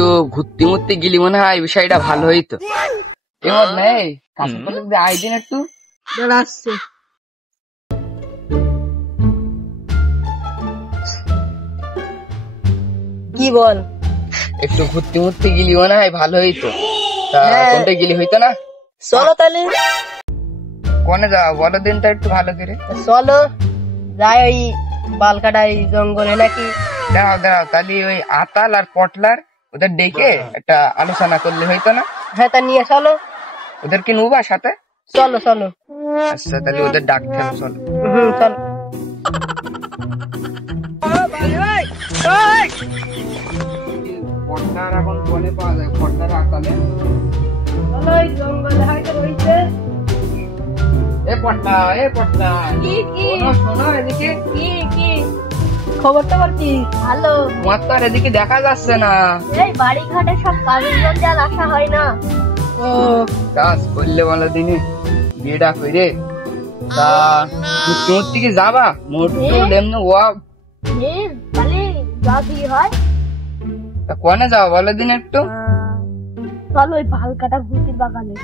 একটু ঘুরতে মুরতে গেলি মনে হয় বিষয়টা ভালো হইতো। এমন নেই আইদিন একটু আসছে। কি বল? একটু ঘুরতে মুরতে গেলি মনে হয় ভালো হইতো। তা কোনটা গেলি হইতো না? চলো তাহলে। কোনে যাওয়া বলো দিনটা একটু ভালো করে। চলো যাই ওই বালকাটাই জঙ্গলে নাকি। দাঁড়াও দাঁড়াও, তাহলে ওই আতাল আর পটলার ওদের ডেকে একটা আলোচনা করলে হইতো না? হ্যাঁ তা নিয়ে চলো। ওদের কি নুবা সাথে? চলো চলো। আচ্ছা তাহলে ওদের ডাকতে হবে, চলো। চলো। পটলার এখন কোনে পাওয়া যায়? পটলার আতালে চলো ওই জঙ্গলে হয়তো রয়েছে। এ পটলা, এ পটলা, কি কি শোনো এদিকে। কি কি খবরটা বল কি? ভালো। তোমার তো আর এদিকে দেখা যাচ্ছে না। এই বাড়ি ঘাটে সব কাজের জন্য আর আসা হয় না। ও কাজ করলে বলো দিনে বিয়েটা করে তা ঘুরতে কি যাবা? মোট এমনি ওয়া তাহলে যা বিয়ে হয় তা কোনে যাও বলো দিন একটু। চলো ওই ভালকাটা ভূতির বাগানে।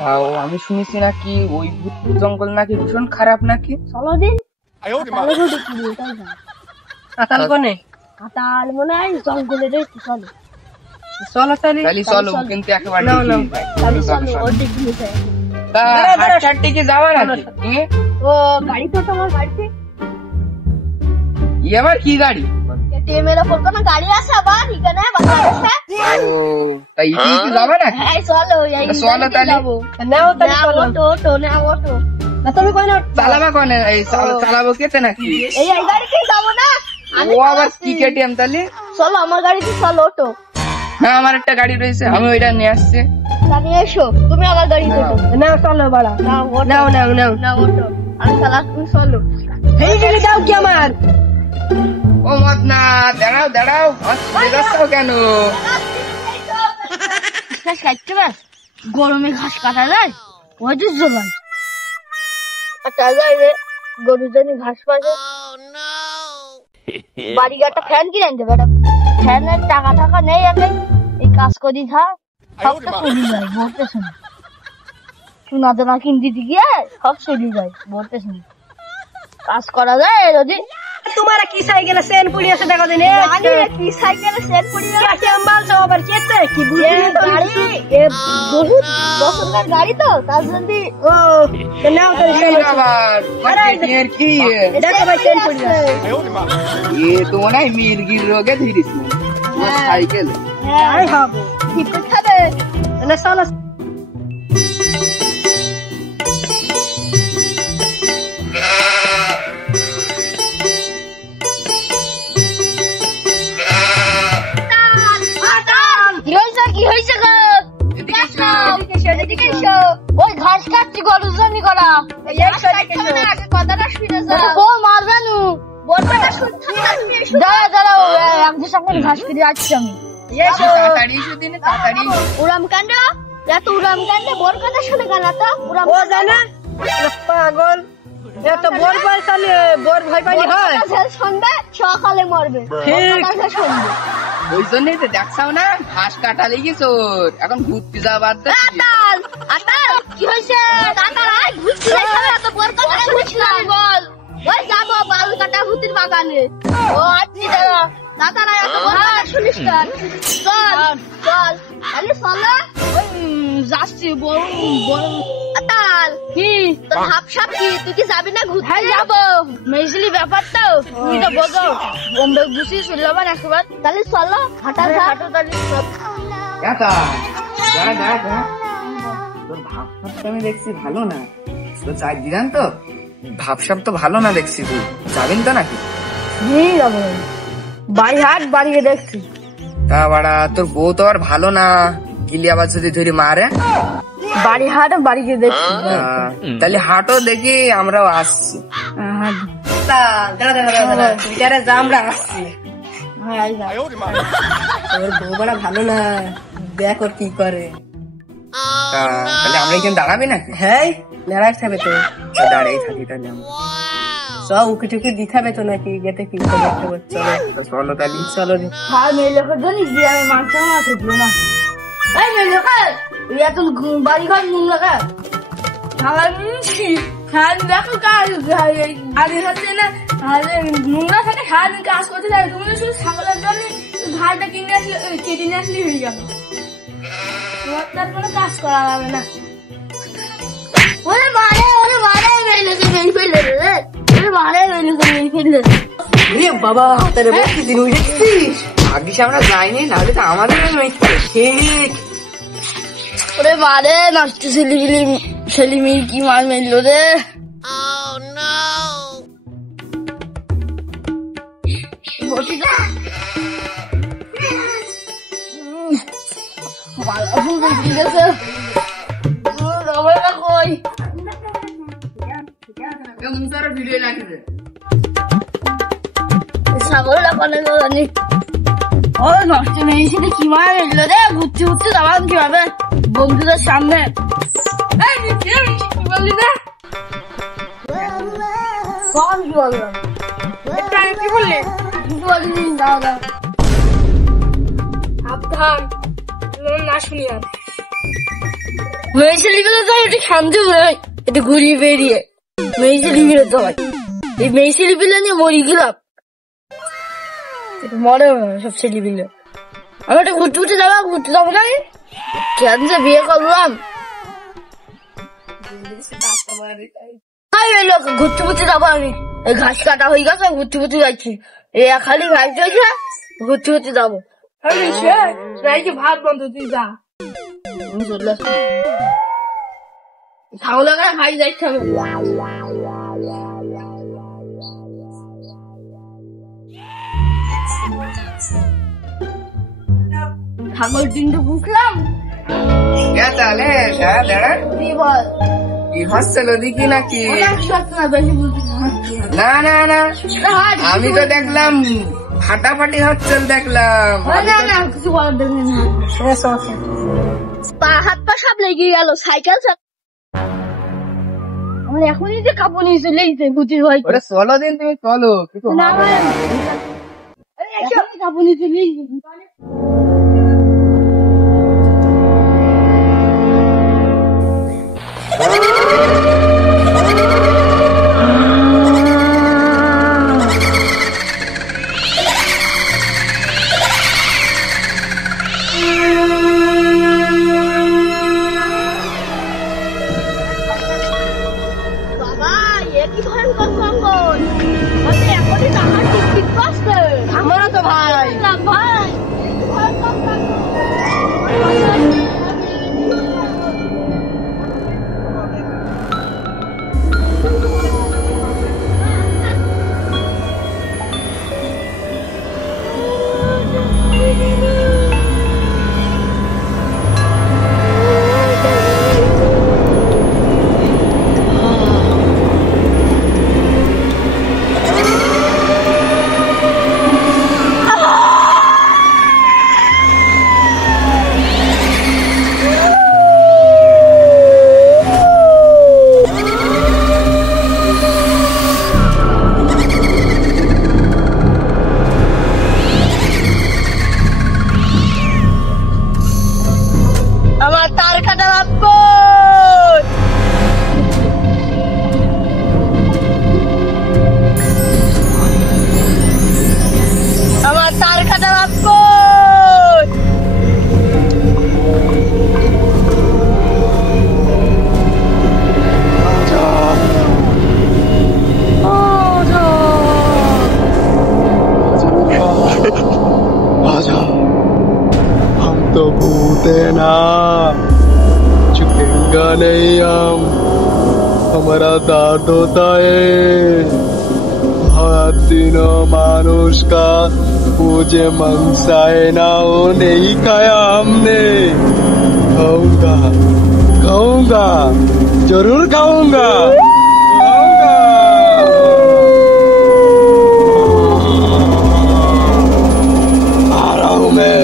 তাও আমি শুনেছি নাকি ওই ভূত জঙ্গল নাকি ভীষণ খারাপ নাকি। চলো দিন। কাতাল কোনে? কাতাল মনে হয় জঙ্গলে রয়েছে। চলো চলো তাহলে। তাহলে চলো, কিন্তু একেবারে তাহলে চলো ওর দিকে নিয়ে যাই। তা হাটটার কি যাবা নাকি? ও গাড়ি তো তোমার গাড়িতে। ই আবার কি গাড়ি? টিএমএর ওপর কোনো গাড়ি আছে আবার এখানে বাংলাদেশে? ও তাই কি যাবে না? হ্যাঁ চলো এই চলো তাহলে। নাও তাহলে চলো। অটো নাও অটো। না তুমি কই না চালাবা কোনে? এই চালাবো কেতে নাকি? এই গাড়িতে যাব না। ও আবার কি কেটিএম? তাহলে চলো আমার গাড়িতে চলো অটো। হ্যাঁ আমার একটা গাড়ি রয়েছে, আমি ওইটা নিয়ে আসছি। তাহলে এসো তুমি আমার গাড়িতে নাও। চলো বাড়া নাও নাও নাও নাও অটো। আমি চালা তুমি চলো। এই গাড়ি দাও কি আমার? ও মত না, দাঁড়াও দাঁড়াও, যাচ্ছ কেন? গরমে ঘাস কাটা যায় অজস্র ভাই। কাটা যায় রে গরুর জন্য ঘাস পাবে। বাড়ি একটা ফ্যান কিনে আনতে পারে। ফ্যানের টাকা টাকা নেই আমি এই কাজ করি থা সবটা চলে যায় বলতে শুনি। শোনা দানা কিনতে গিয়ে সব চলে যায় বলতে শুনি। কাজ করা যায় যদি। তোমার কি সাইকেলে চেন পড়ে আছে দেখো দিনে। জানি কি সাইকেলে চেন পড়ে আছে। কে মালছো আবার কেতে কি বুঝি গাড়ি এ বহুত বছরের গাড়ি তো তার জন্য। ও নাও তো আবার এর কি এটা তো ভাই চেন পড়ে আছে। এ তো মনে হয় মির্গির রোগে ধরিস সাইকেল। হ্যাঁ হবে ঠিক খাবে না চলো। ওই ঘাস কাটছি গরুর জন্য করা। কথাটা শুনে যাও মারবে নু। দাঁড়া দাঁড়াও একদের সঙ্গে ঘাস কেটে যাচ্ছি আমি। উড়াম কাণ্ড এত উড়াম কাণ্ডে বোর কথা শুনে গেল তো উড়াম জানা পাগল। এত বোর ভয় চালে বোর ভয় পাইলে হয় শুনবে সকালে মরবে। শুনবে ওই জন্যই তো দেখছাও না ঘাস কাটা লেগেছো এখন ঘুরতে যাওয়া বাদ দে। আতাল আতাল কি হইছে? আতাল আই ঘুরতে যাইছ এত বোর কথা শুনছিলাম বল। ওই যাব বাল কাটা ভূতির বাগানে। ও আজকে দাদা দাদা এত বোর কথা শুনিস না। চল চল আরে চলো ওই যাচ্ছি বড় বড়। আতাল কি তো হাফসাপ কি তুই কি যাবি না ঘুরতে? হ্যাঁ যাবো মেজলি ব্যাপার তো তুই তো বোঝো বম্বে বুঝি শুনলাম না একবার। তাহলে চলো হাঁটা হাঁটো তাহলে তোর ভাবসাব তো আমি দেখছি ভালো না। তো চাই দিলাম তো ভাবসাব তো ভালো না দেখছি। তুই যাবেন তো নাকি? যাবো বাড়ি হাট বাড়িয়ে দেখছি। তা বাড়া তোর বউ তো আর ভালো না, গিলি আবার যদি ধরে মারে। বাড়ি হাট বাড়িতে দেখছি। তাহলে হাটও দেখি আমরাও আসছি। আমরা আসছি। বউ বড়া ভালো না, দেখ ওর কি করে। তাহলে আমরা এখানে দাঁড়াবি নাকি? হ্যাঁ দাঁড়াই থাকবে তো। দাঁড়িয়ে থাকি তাহলে আমরা। সব উকি টুকি দিতে হবে তো নাকি গেতে কি করে চলো চলো তাহলে চলো আর মেয়ে লোকের জন্য গ্রামে মাংস মাছ উঠলো না এই মেয়ে লোকের এত বাড়ি ঘর নোংরা কা খান দেখো কাজ আগে হচ্ছে না নোংরা থাকে সারাদিন কাজ করতে যাবে তুমি শুধু ছাগলের জন্য ঘাটটা কিনে আসলে কেটে নিয়ে আসলে হয়ে গেল তোমার তার কোনো কাজ করা যাবে না ওরে মারে মেয়ে লোকে মেয়ে ফেললে রে ওরে মারে মেয়ে লোকে মেয়ে ফেললে বাবা তাহলে কি দিন হয়ে যাচ্ছিস আগে আমরা যাইনি নাহলে তো আমাদের ঠিক ওরে মারে নষ্ট ছেলে মেয়ে কি মার মেললো রে বটিটা ভিডিও লাগবে ছাগল লাগানো জানি ও নষ্ট মেয়ের সাথে কি মার মেললো রে ঘুরতে ঘুরতে যাবাম কিভাবে বন্ধুদের সামনে বললি না কখন কি বললাম কি বললি কিছু বলিনি দাদা সাবধান না শুনি আর মেয়ে ছেলেগুলো তো একটু শান্তি নয় একটু ঘুরিয়ে বেরিয়ে মেয়ে ছেলেগুলো তো হয় এই মেয়ে ছেলেগুলো নিয়ে মরি গেলাম মরে সব ছেলেগুলো আমি একটা ঘুরতে যাবো না কেন যে বিয়ে করলাম ঘুরতে যাবো আমি এই ঘাস কাটা হয়ে গেছে ঘুরতে যাচ্ছি এই খালি ঘাস হয়েছে ঘুরতে যাবো ভাত বন্ধ তুই যা ছাগল খাই যাইতে হবে ছাগল তিনটে বুঝলাম তাহলে বল কি হচ্ছিল দেখি নাকি না বেশি বুঝতে না না না আমি তো দেখলাম ফাটাফাটি হচ্ছিল দেখলাম না কিছু বলার দেখবি না পা হাত পা সব লেগে গেল সাইকেল আমার এখনই যে কাঁপুনি চলে গেছে বুঝি হয় ওরে চলো দিন তুমি চলো কিছু না কাঁপুনি চলে গেছে झुकेगा नहीं हम हमारा दर्द होता है हर दिनों मानुष का मुझे मंसाए ना वो नहीं खाया हमने खाऊंगा खाऊंगा जरूर खाऊंगा आ रहा हूँ मैं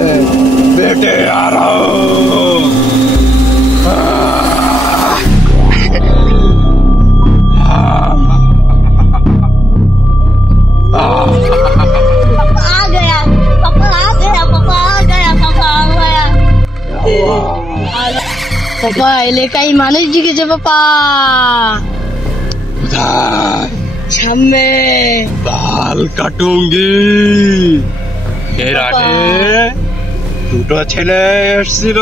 बेटे आ रहा हूँ পাপা এলাকায় মানুষ জিগেছে পাপা কোথায়? সামনে बाल काटूंगी এর আগে দুটো ছেলে এসেছিল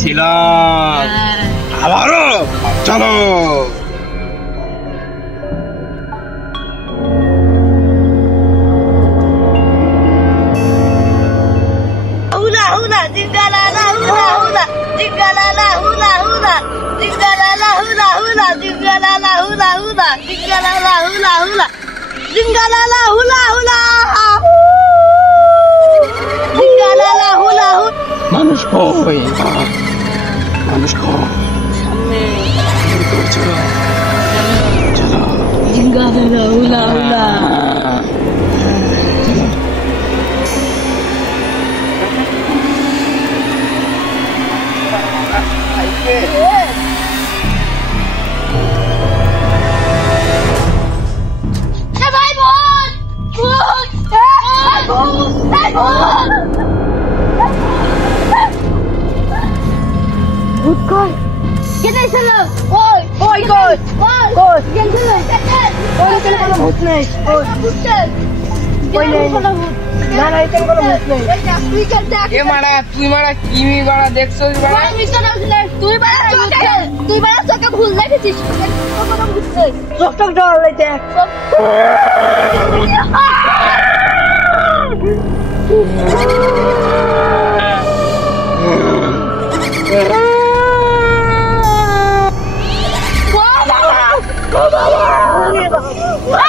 ছিলাম আবারও চলো হুলা হুলা জিঙ্গালালা হুলা হুলা জিঙ্গালালা হুলা হুলা জিঙ্গালালা হুলা হুলা জিঙ্গালালা হুলা হুলা জিঙ্গালালা হুলা হুলা জিঙ্গালালা হুলা হুলা জিঙ্গালালা হুলা হুলা মানুষ কই মানুষ কই চলো চলো জিঙ্গালালা হুলা হুলা ভাই বোন ভূত কই কেটে ছিল ওই ওই কই কই গেছিল ওই কেন কোনো ভূত নেই ওই ভূত কই নেই না না এখানে কোনো ভূত নেই তুই কে দেখ এ মারা তুই মারা কিমি মারা দেখছস মারা তুই মিস্টার রাউসলে তুই বাড়া তোকে ভুল দেখেছিস কোনো ভূত নেই চোখ চোখ ডর লাইতে বাবা